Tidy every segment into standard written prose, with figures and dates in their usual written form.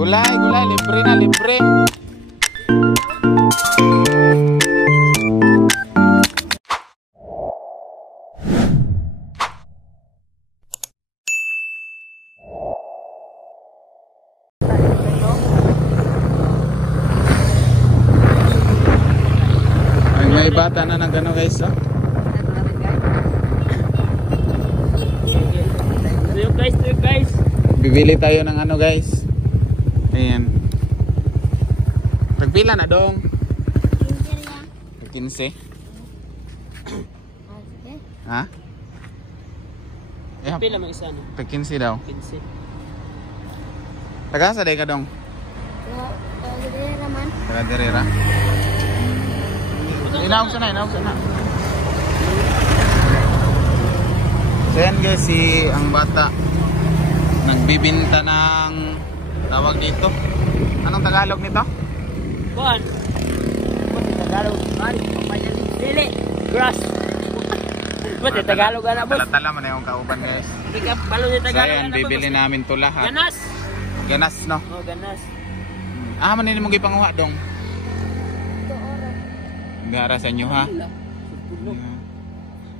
Gulay, gulay, libre na, libre. Ay, may bata na ng gano'n guys, oh. Guys. Bibili tayo ng ano guys. Ayan. Pagpila na dong? 15. Ha? Eh, Pila mang isa no? 15 daw. 15. Taga sa day ka dong? Direra man. Taga Direra. Inaog sana. So yan guys, si ang bata nagbibinta ng tawag dito. Anong Tagalog nito? Kuan. Mati Tagalog. Mari papayan dili. Grass. Mati Tagalog ana boss. Tala-tala man yung kauban guys. Ika balo ni So Tagalog. yan, bibili namin to lahat. Ganas. Ganas no? Oh, ganas. Ah, man nila mong gipanguha dong. Ito oras. Gara sa inyo ha.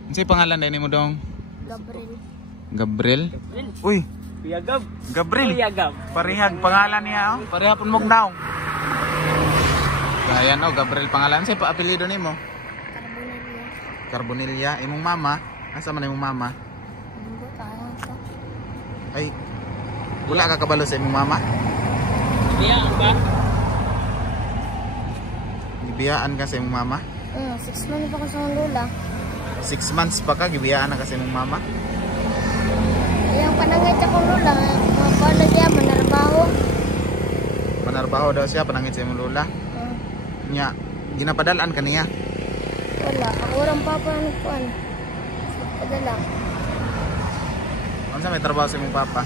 Unsay pangalan din mo dong? Gabriel. Gabriel? Uy, Piyagab. Gabriel. Piyagab. Parihag pangalan niya oh. Parihapon mong naong. Kaya no, Gabriel pangalan. Unsay pa apelyido nimo? Carbonilla. Carbonilla. Imong mama? Asa man imong mama? Hindi kaya ko. Ay, wala ka kabalo sa imong mama? Biyaan ba? Gibiyaan ka sa imong mama? 6 months pa ko sa lola. 6 months pa ka, gibiyaan na ka sa imong mama? Yung panangit ako lola, mapala siya, manarbaho. Manarbaho daw siya, panangit sa imong lola. Nya, ginapadalaan ka niya. Wala, ako orang papa nagkuhan. Padala. Ano sa may trabaho sa imong papa?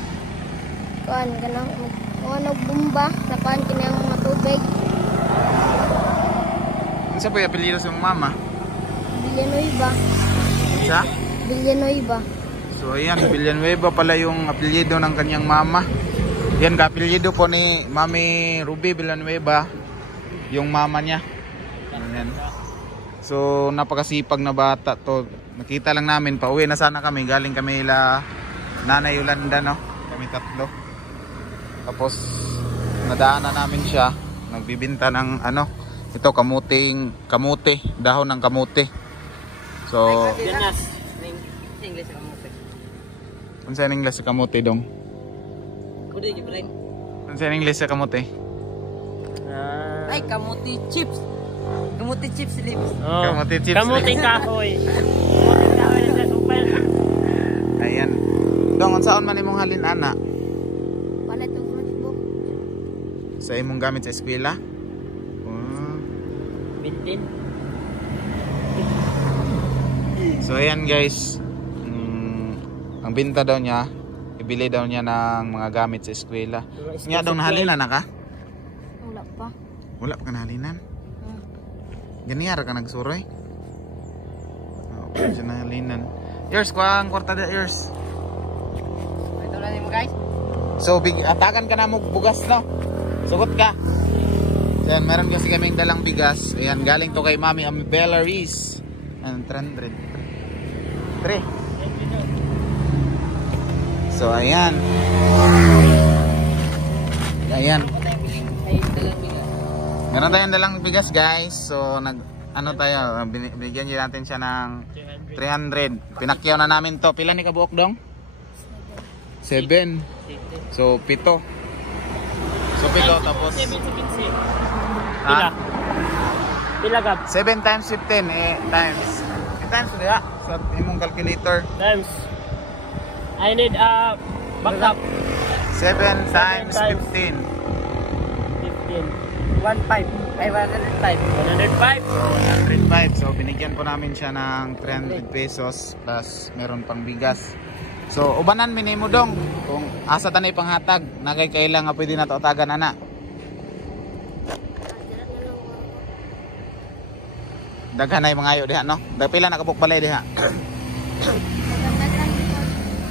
Kuhan, ganang nagbumba, nakuhan kinang matubig. Ano sa po yung apelyido sa imong mama? Villanueva. Sa? Villanueva. So ayan, Villanueva pala yung apelyido ng kanyang mama. Yan, ka-apelyido po ni Mami Ruby Villanueva, yung mama niya. Ayan. So napakasipag na bata to. Nakita lang namin, pauwi na sana kami. Galing kami ila Nanay Yolanda, no? Kami tatlo. Tapos nadaanan namin siya. Nagbibinta ng ano, ito kamuti, dahon ng kamuti. So Ganas. English ang mo. ano sa English sa kamuti dong? Kundi gibreng. Ano sa English sa kamuti? Ay, kamuti chips. Kamuti chips lips. Oh. Kamuti chips. Kamuting kahoy. Kamuting kahoy na super. Ayan. Dong, unsaon man imong halin ana? Palit ng notebook. Sa imong gamit sa eskwela? Bintin. So ayan guys. Ang binta daw niya, ibili daw niya ng mga gamit sa eskwela. Nya daw nahalinan na ka? Wala pa. Wala pa ka nahalinan? Ganiyara ka nagsuroy? Oo, pa siya nahalinan. Yours, kuha ang kwarta da, yours. Ito lang mo guys. So, atakan ka na mo bugas, no? Sugot ka. Ayan, meron kasi kaming dalang bigas. Ayan, galing to kay Mami Amibella Reese. Ayan, 300. 3. So, ayan. Ayan. Meron tayong dalang bigas, guys. So, ano tayo, binigyan natin siya ng 300. Pinakyaw na namin to. Pila ni kabuok dong? 7. So, 7. So, 7 tapos... 7 sa 15. Ha? Pila gab? 7 times 15 times. Times diha sa imong calculator. Times. I need a backup. 7 times 15. 15. 1.5. Ay, 105. 105. So, 105. So, binigyan po namin siya ng 300 pesos plus meron pang bigas. So, ubanan minimo dong kung asa tanay panghatag, nagay kailang nga pwede na to tagan ana. Daghan ay mangayo diha no. Dapila nakabuk balay diha.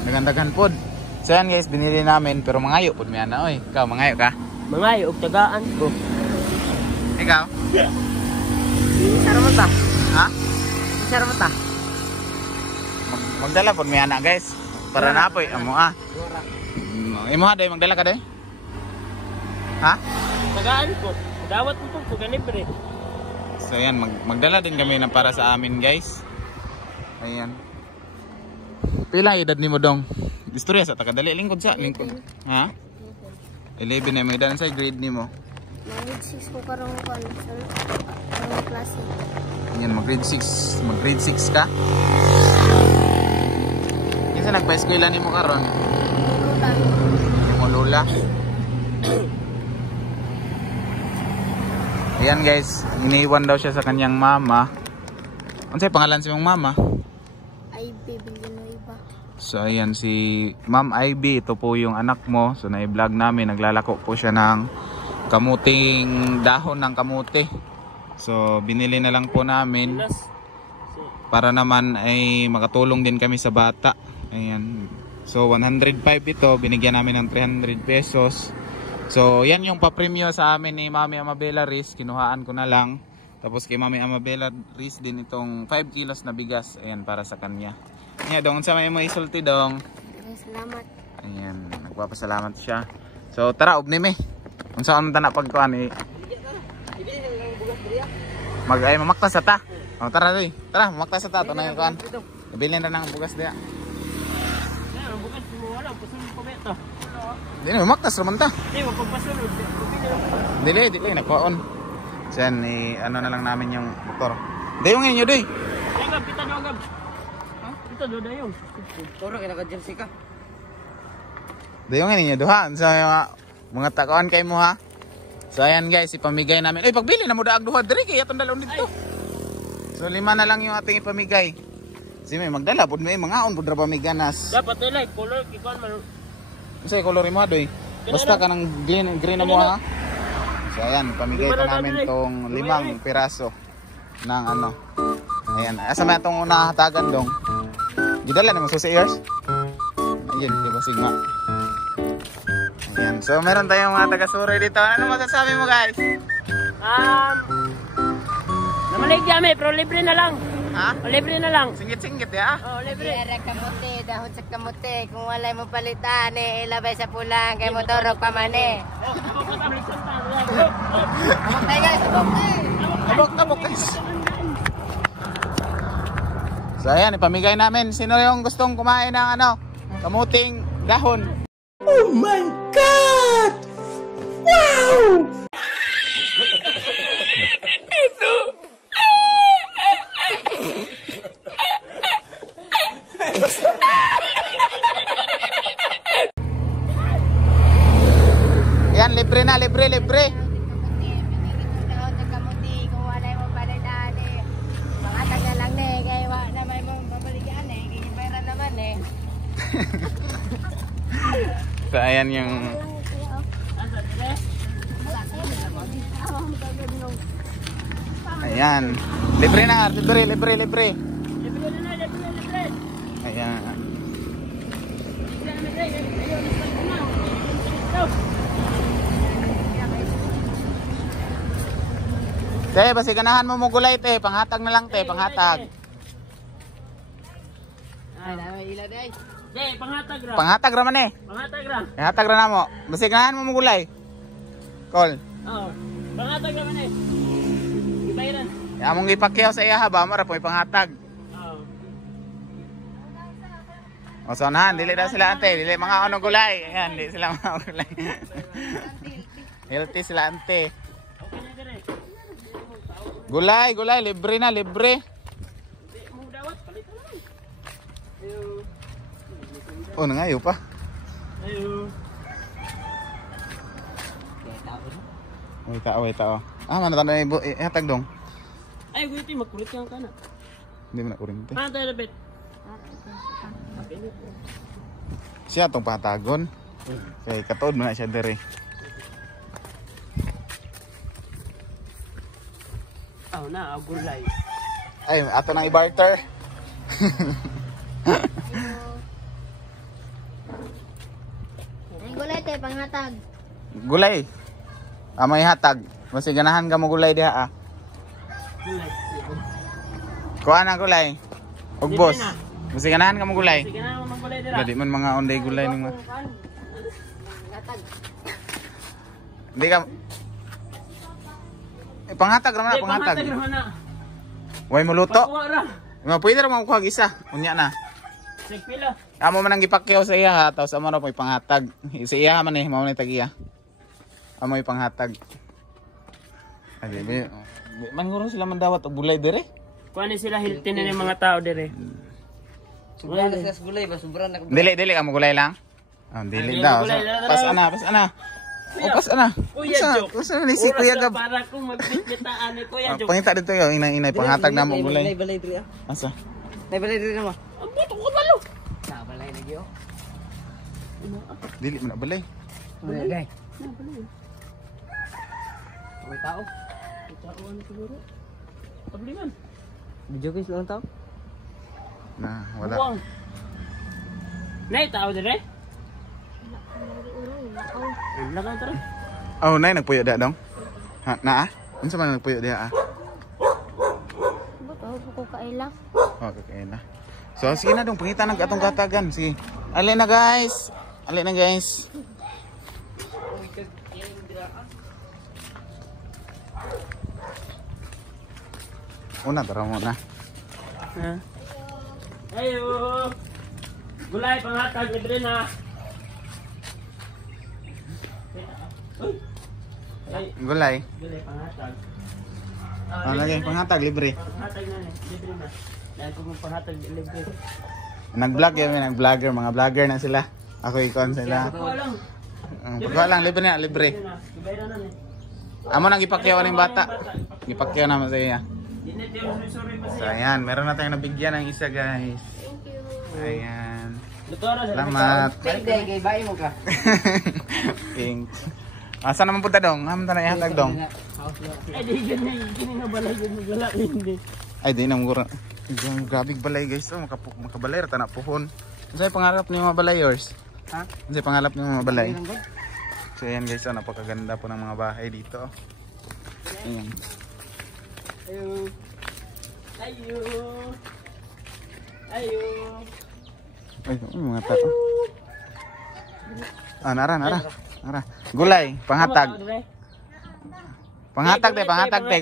Daghan-daghan pod. So yan guys, binili namin pero mangayo pod mi ana oy. Ikaw mangayo ka. Mangay, og tagaan ko. Ikaw? Sara mo ta? Ha? Sara mo ta? Magdala po may anak guys. Para na po amo imo ha day magdala ka day? Ha? Tagaan ko. Dawat mo po kalibre. So yan magdala din kami na para sa amin guys. Ayan. Pila edad nimo dong? Istorya sa takadali lingkod sa lingkod. Ha? 11 na may edad sa grade nimo. Grade 6 ko karong kon sa klase. Yan mag-grade 6 ka. Kasi nagpa-eskwela nimo karon. Mo lola. Ayan guys, iniwan daw siya sa kanyang mama. Unsay pangalan sa iyong mama? IB Villanueva. So ayan si Ma'am Ivy, ito po yung anak mo. So na-vlog namin, naglalako po siya ng kamuting dahon ng kamuti. So binili na lang po namin para naman ay makatulong din kami sa bata. Ayan. So 105 ito, binigyan namin ng 300 pesos. So yan yung papremyo sa amin ni Mami Amabela Riz, kinuhaan ko na lang. Tapos kay Mami Amabela Riz din itong 5 kilos na bigas, ayan, para sa kanya. Ayan dong, sa may mga isulti dong. Salamat. Ayan, nagpapasalamat siya. So tara, ubni me. Unsa man ta na pagkuan eh. Ay mamaktas sa ta. Oh, tara doy. Tara, mamaktas sa ta to na yung kuan. Ibilin ra nang bugas diha. Bukas mo wala, pasunod ko beto. Dili mamaktas ra man ta. Di mo pagpasunod. Dili nakuon. Diyan ano na lang namin yung motor. Dayong inyo doy. Agab, kita do agab. Ha? Kita do dayon. Toro kay naka-jersey ka. Dayong inyo duha sa mga takuan kay mo ha. So ayan guys, ipamigay namin. Ay pagbili na mo daag duha diri kay atong dalon dito. So 5 na lang yung ating ipamigay. Si may magdala pud may mga on pud ra pamiganas. Dapat nila color kikon man. Unsay color mo doy? Basta kanang green na mo ha. So ayan, pamigay pa namin tong 5 piraso ng ano. Ayan, asa may atong unahatagan dong. Gidala na mo sa ears. Ayun, di ba sigma. Ayan, so meron tayong mga taga-suray dito. Ano masasabi mo guys? Namalig kami, pero libre na lang. Ha? Libre na lang. Singit-singit ya? Oh, libre. Era kamuti, dahon sa kamuti. Kung walay mo palitan, ilabay sa pulang, kay motorok pa man Abok tayo guys, Abok guys. So ayan, ipamigay namin. Sino yung gustong kumain ng ano, kamuting dahon? Oh my God! Wow! Yan, libre na, libre. dahon sa kamuti. Kung walay mo palitan, makatag na lang kay wa na may mong babalikan kay pera naman So ayan yung ayan. Libre na, libre. Libre na, libre. Ayan. Te, basi ganahan mo gulay te, panghatag na lang te, panghatag. Ay, dami ila day. Day, panghatag ra. Panghatag ra man eh. Panghatag ra. Panghatag ra namo. Basi ganahan mo gulay. Call. Oh. Panghatag ra man eh. Ibayran. Among gipakyaw sa iya ha ba mo ra po panghatag. Oh. O so nahan, dili daw sila ante, dili mga ano gulay. Ayan, dili sila mga gulay. Healthy sila ante. Okay na dire. Gulay, libre na, libre. Mo dawat palit na lang. Ayo. Oh, nangayo pa. Ayo. Wait, tao. Ah, mana tanda ibu, hatag dong. Ay, guyti magkulit ka kana. Hindi mo na kuryente. Ah, tayo lapit. Siya tong patagon. Kay katuod mo na siya dere. Oh, na agulay. Ay, ato nang i-barter. Ay, gulay tayo, panghatag. Gulay. May hatag. Basi ganahan ka mo gulay diha ah. Gulay. Kuha na gulay. Ug boss. Basi ganahan ka mo gulay. Sige na mo gulay dira. Dali man mga onday gulay ning mga. Hindi ka panghatag ra na, panghatag. Way mo luto. Pwede ra mo kuha isa. Unya na. Sigpila. Amo man ang gipakyaw sa iya ha, tapos amo ra mo ipanghatag. Sa iya man eh, mao ni tagiya. Amo ipanghatag. Ay, manguro sila man dawat og bulay dire. Kuan ni sila hiltin na ng mga tao dire. Sobra na sa gulay ba? Sobra na. Dili amo gulay lang. Dili daw. Pas ana. O pas ana. Kuya Jo. Kusa ni si Kuya Gab. Para kung magbitbitaan ni Kuya Jo. Pangita dito yo, inay panghatag na mo gulay. Balay diri ah. Asa? Nay balay diri na mo. Ang buto ko malo. Sa balay na gyo. Dili man na balay. Balay gay. May tao. Tauan siguro. Tabliman. Video guys lang tao. Na, wala. Buwang. Nay tao dire. Lakaw tara. Oh, nay nagpuyo da dong. Ha, na ah? Unsa man nagpuyo diha ah? Ba't ko kaila? Oh, okay na. So, sige na dong, pangita ng atong katagan. Sige. Alin na guys. Una, tara muna. Ayo. Gulay panghatag libre na. Gulay. Gulay panghatag. Lagi, panghatag, libre. Panghatag na libre na. Dahil kung panghatag libre. Nag-vlog yan, nag-vlogger. Mga vlogger na sila. Ako ikon sila. Kuha lang. Pagkawa lang, libre na, libre. Ibayra na ni. Amo nang ipakyaw ng bata. Ipakyaw naman sa iya. Dinit yung sorry pa So, siya. ayan. Meron na tayong nabigyan ng isa, guys. Thank you. Ayan. Luto na sa Salamat. Pwede kay bayi mo ka. King. Saan naman punta dong? Hamta na ihatag dong. Ay di ganyan. Kini nga balay yun. Wala hindi. Ay, di na mura. Grabe balay guys. Oh, makabalay. Rata na puhon. Ano sa'yo pangarap niyo mga balayers? Ha? Ano sa'yo pangarap niyo mga balay? So, ayan guys. Oh, napakaganda po ng mga bahay dito. Ayan. Ayo. Ayo. Ayo. Ay, mga tao. Nara. Gulay, panghatag. Panghatag te,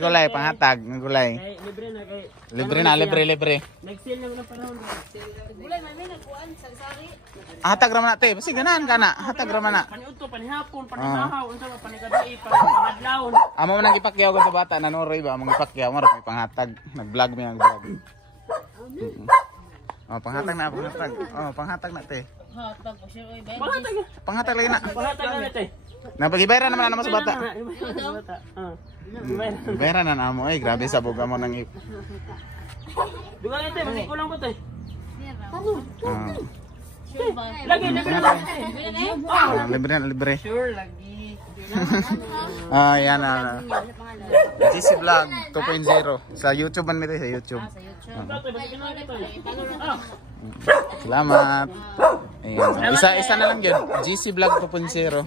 gulay, panghatag, gulay. Kay libre na kay. Libre. Nag-sale lang na panahon. Gulay mami nagkuan sa sari. Hatag raman na te, basi ganahan ka na. Hatag raman na. Paniudto, panihapon, panibahaw, unsa ba panikadai, panadlawon. Amo man nagipakyaw ko sa bata, nanuroy ba? Among ipakyaw, marap may panghatag. Nag-vlog may nag-vlog. Oh, panghatag na. Oh, panghatag na te. Hatag ko siya oy bay. Panghatag. Panghatag lagi na. Panghatag na nete. Napagibayra naman sa bata. Ibayra. Bayra na namo ay grabe sa buga mo nang Duga nete, basi kulang po te. Sure ba? Lagi na. libre. Sure lagi. Yan na. GC Vlog 2.0 sa YouTube man nito sa YouTube. Sa YouTube. Salamat. Ayan. Isa na lang 'yun. GC Vlog 2.0.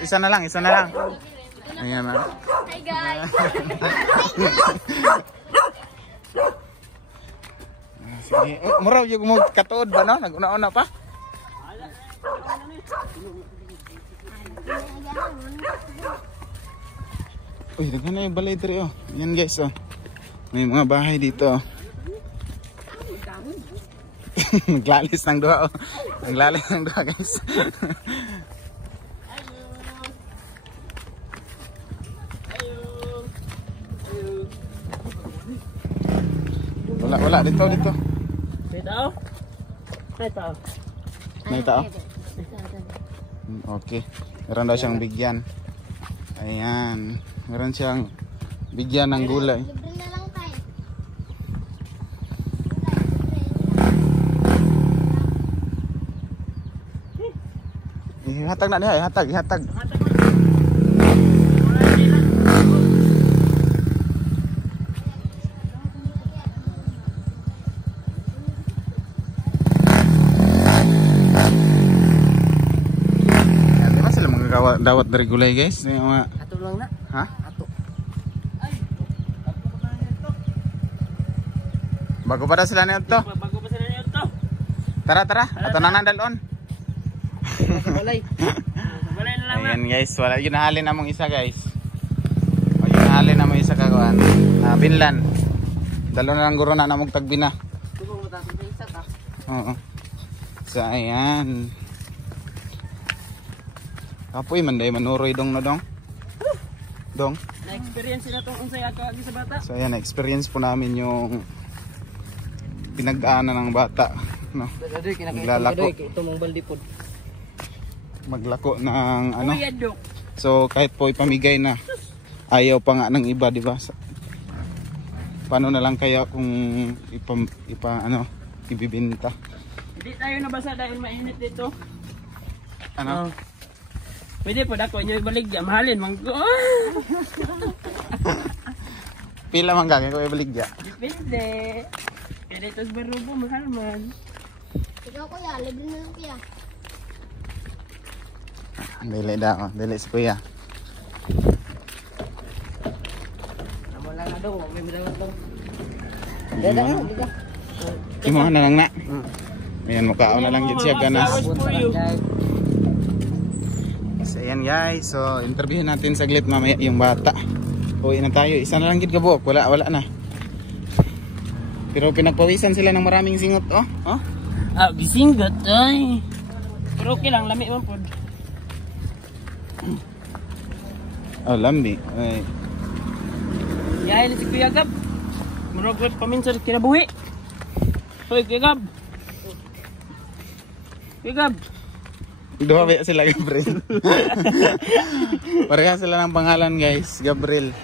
Isa na lang. Ayan na. Hi guys. Sige. Muraw yung mo katuod ba no? Nag-una-una pa. Uy, daghan na yung balay dito. Yan guys, oh. May mga bahay dito. Naglalis ng duha, oh. Naglalis ng duha, guys. Wala dito. May tao. Okay. Meron daw siyang bigyan. Ayan. Meron siyang bigyan ng gulay. Libre na lang tayo. Ihatag na niya, ihatag. dawat dari gulay guys. Yung mga Ato lang na. ha? Ato. Bago pa daw sila na ito. Bago pa sila niyo to. Tara. Ato na dalon. Balay. Balay na lang na. Ayan guys, wala yun nahalin namong isa guys. O yun nahalin namong isa kakuan. Binlan. Dalo na lang guro na namong tagbina. Tugong matapos sa isa ta. Oo. So ayan. Apoy man day manuroy dong no dong. Dong. Na-experience na itong unsay ato agi sa bata. So ayan, experience po namin yung pinagdaanan ng bata, no? Dadoy Naglalako. ito mong baldi pod. Maglako ng ano. Kuya Dok. So kahit po ipamigay na, ayaw pa nga ng iba, di ba? Paano na lang kaya kung ibibinta? Hindi tayo nabasa dahil mainit dito. Ano? Pwede po dako inyo ibaligya. Mahalin mangko. Pila man gagawin ko ibaligya? Depende. Kaya dito sa Barubo, mahal man. Ikaw kuya, libre na lang kuya. Dili daw, dili si kuya. Amo lang na dong, may midawat dong. Imo na lang na. Ayan, mukhaon na lang yun siya ganas. So ayan guys, so interviewin natin saglit mamaya yung bata. Uwi na tayo, isa na lang gid kabuok, wala na. Pero pinagpawisan sila ng maraming singot, oh. Gisinggot ay. Pero okay lang, lami man po. Oh, lambi. Ay. Yahin si Kuya Gab. Murag paminsan kinabuhi. Hoy Kuya Gab. Kuya Gab. Dua ba sila Gabriel? Pareha sila ng pangalan guys, Gabriel.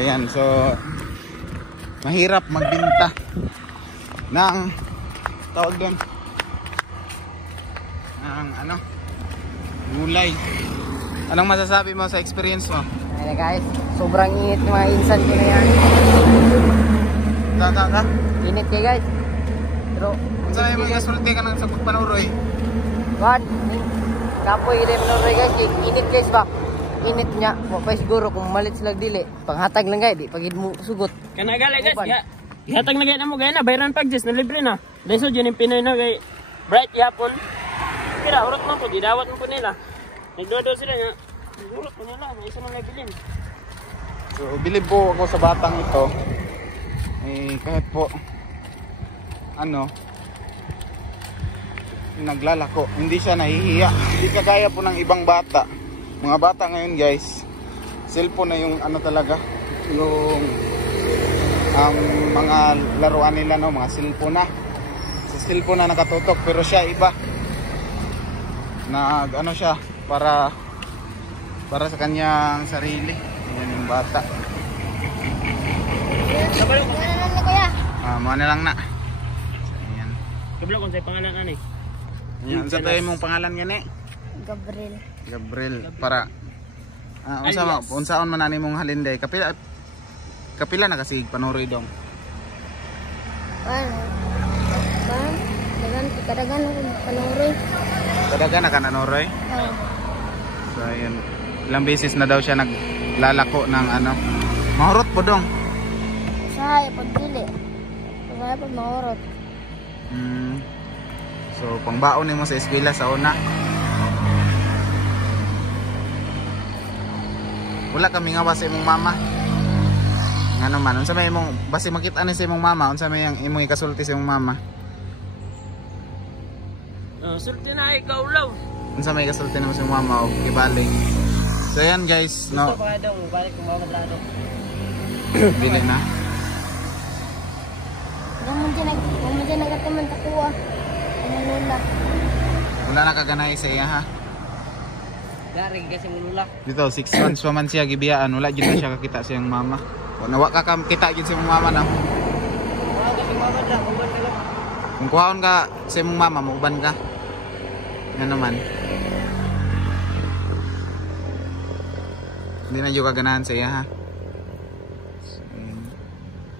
Ayan, so mahirap magbenta ng tawag doon ng ano, gulay. Anong masasabi mo sa experience mo? Ayun guys, sobrang init ng mga insan ko na yan. Ka? Init kayo guys. Pero, Saan yung mga sulti ka ng sa pagpanuroy? what? Kapoy rin menuroy guys, init guys ba? Init niya, mapay siguro kung malit sila dili. Panghatag lang guys, di pagid mo sugot. Kana gali guys, Uban. ihatag na gaya na mo gaya na, bayaran pag-jess na libre na. Dahil so dyan yung Pinoy na kay Bright yapon. Kira, urot man po, didawat mo po nila. Nagdodo sila nga, urot po nila, may isa mga bilin. So bilib po ako sa batang ito. Eh kahit po ano, naglalako, hindi siya nahihiya. Hindi kagaya po ng ibang bata. Mga bata ngayon guys, cellphone na yung ano talaga, yung mga laruan nila, no, mga cellphone na. Sa cellphone na nakatutok, pero siya iba. Ano siya para sa kanyang sarili. Yan yung bata. Wala na lang na kuya. Mga na lang na. So, ayan. Kabla kung sa'yo pangalan ka ni. Yan, sa tayo mong pangalan gani? Gabriel. Gabriel. Para unsaon man ani mong halinday? Kapila na kasi panuroy dong. Ano? Kadagan ako panuroy. Kadaga na ka nanuroy? Oo. So ayun. Ilang beses na daw siya naglalako ng ano. Mahurot po dong. Usahay, pagdili. Usahay pag maurot. So pangbaon mo sa eskwela sa una. Wala kami nga sa imong mama. Nga naman, unsa may imong basi makita ni sa imong mama, unsa may ang imong ikasulti sa imong mama? Sulti na ikaw law. Unsa may ikasulti nimo sa imong mama o gibaling. So ayan guys, no. Gusto pa daw, balik kung mamadrado. Bili na. Naman dyan nagataman takuha. Ano nula. Wala na kaganay sa iya ha. Dari kasi mulula. Dito 6 months pa man siya gibiyaan, wala jud na siya kakita sa iyang mama. O nawa ka kita jud sa imong mama na. Wala kasi mamadra, uban ka lang. Kung kuhaon ka sa imong mama, mauban ka. Yan naman. Hindi na yung kaganahan sa iya ha.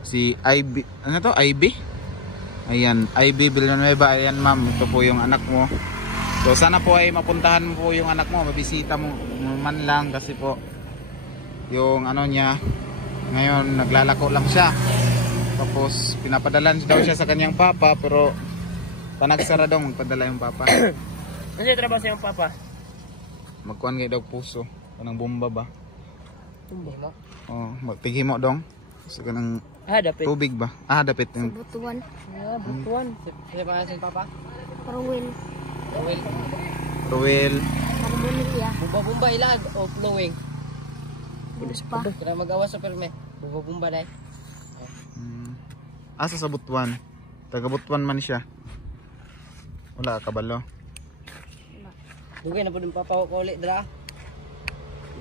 Si Ivy, ano to? Ivy? Ayan, Ivy Villanueva. Ayan ma'am, ito po yung anak mo. So sana po ay mapuntahan mo po yung anak mo, mabisita mo man lang kasi po yung ano niya ngayon naglalako lang siya. Tapos pinapadalan daw siya sa kanyang papa pero panagsara daw magpadala yung papa. Ano trabaho sa yung papa? Magkuhan kayo daw puso, kanang bomba ba? Tumbo. Oh, magtigimo dong. Kasi kanang Dapit. tubig ba? Dapit yung Butuan. Butuan. Sila pa nga papa? Parwil. Oil. Ruel. Carbonilla. Bumba-bumba ilag o flowing. Ilos pa. Kaya mag-awas sa perme. Bumba-bumba na Asa sa Butuan? Taga Butuan man siya. Wala kabalo. Dugay na po din papa ko ulit dra.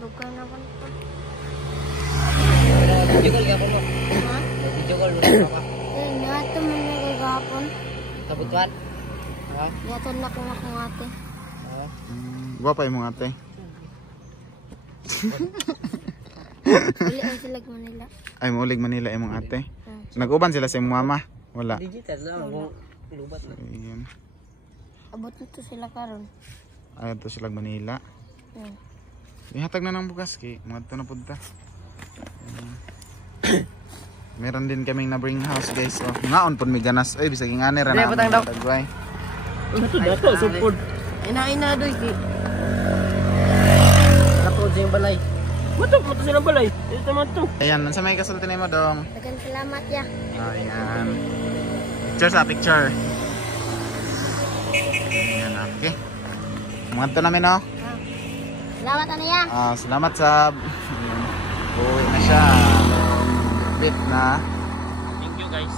Dugay na po ito. Video call ka po no? Ha? Video call mo papa. Eh, nato man nagagapon. Tabutuan. Ha? Nato na kung akong ate. Guwapa yung mga ate. Uli ang sila Manila. Ay maulig Manila yung mga ate. Nag-uban sila sa imong mama? Wala. Digital lang kung lubat na. Ayan. Abot nito sila karon. Ayaw to sila Manila. Ihatag na ng bukas kay mga ito na punta. Meron din kaming na bring house guys. So, ngaon po may ganas. Ay bisag ingani ra na. Patang daw. Ano to dato supod. Ina doy ki. Tapos yung balay. Mato silang balay. Ito man to. Ayan, sa may kasulti mo dong. Dagan salamat ya. Ayan. Picture sa picture. Ayan, okay. Mga ito namin no. Salamat ano ya. Salamat sa uwi na siya. Bit na. Thank you guys.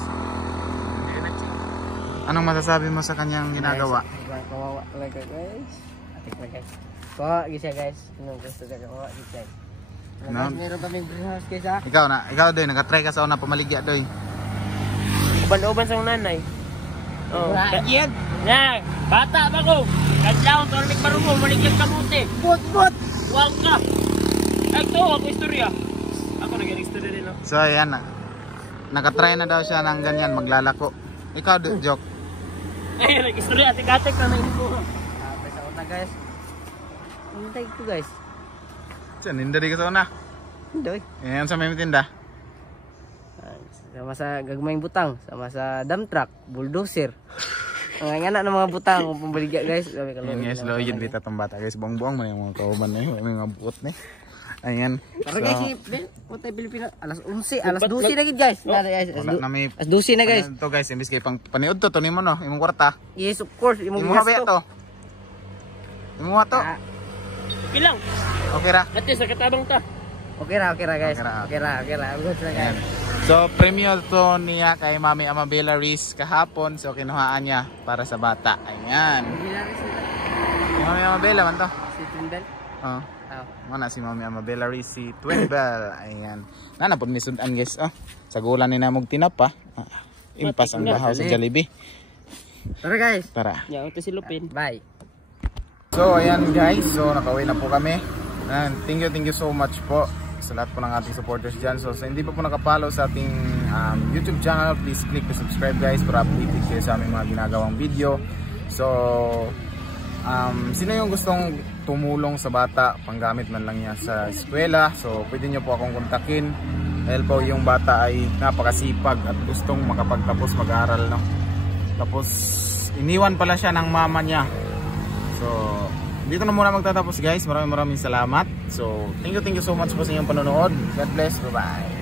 Anong masasabi mo sa kanyang ginagawa? Kawawa talaga guys. Atik na guys. Kawawa gisa guys. Anong gusto ka kawawa gisa guys. No. Meron pa may greenhouse guys ha. Ikaw doy, nag-try ka sa una pamaligya doy. Uban-uban sa nanay. Oh, Yan. na, bata ba ko? Kadlaw to nik marumo maligyan kamuti. Bot. Wag ka. Ito ako istorya. Ako nag-istorya din no. So ayan, naka-try na daw siya ng ganyan maglalako. Ikaw joke. Eh, nag-istorya atik-atik na nang ko. Sa una guys. Hintay ko guys. Diyan, hindi ka sa una. Doy. Ayan sa may tinda. Sama sa gagmayng butang, sama sa dump truck, bulldozer. Ang nga ng mga butang kung pambaligya guys. Ayan guys, lo yun dito itong bata guys. Buong-buong mo yung mga kauban na yun. May mga buot na yun. Ayan. Pero guys, Putay Pilipino, alas 11, alas 12 na gid guys. Wala na may... Alas 12 na guys. Ito guys, imbis kayo pang paniod to, tunin mo no, imong kwarta. Yes, of course. Imong habi to. Imong to. Okay lang. Okay ra. Ate sa katabang ta. Okay ra guys. Okay ra. Okay ra. Good na guys. So, premium to niya kay Mami Amabela Riz kahapon. So, kinuhaan niya para sa bata. Ayan. Si Mami Amabela man to. Si Tindal. Oh. Mana si Mami Amabela Riz, si Twin Bell. Ayan. Nanapod ni Sudan guys. Oh. Sagulan ni namog tinapa. Impas ang bahaw sa Jollibee. Tara guys. Tara. Ya, ito si Lupin. Bye. So, ayan guys. So, nakauwi na po kami. And thank you so much po sa lahat po ng ating supporters dyan. So, sa hindi pa po nakapollow sa ating YouTube channel, please click to subscribe guys para updated kayo sa aming mga ginagawang video. So, sino yung gustong tumulong sa bata, panggamit man lang niya sa eskwela, so pwede nyo po akong kontakin dahil po yung bata ay napakasipag at gustong makapagtapos mag-aral, no? Tapos, iniwan pala siya ng mama niya. So, dito na muna magtatapos guys. Maraming salamat. So, thank you so much po sa inyong panonood. God bless. Bye-bye.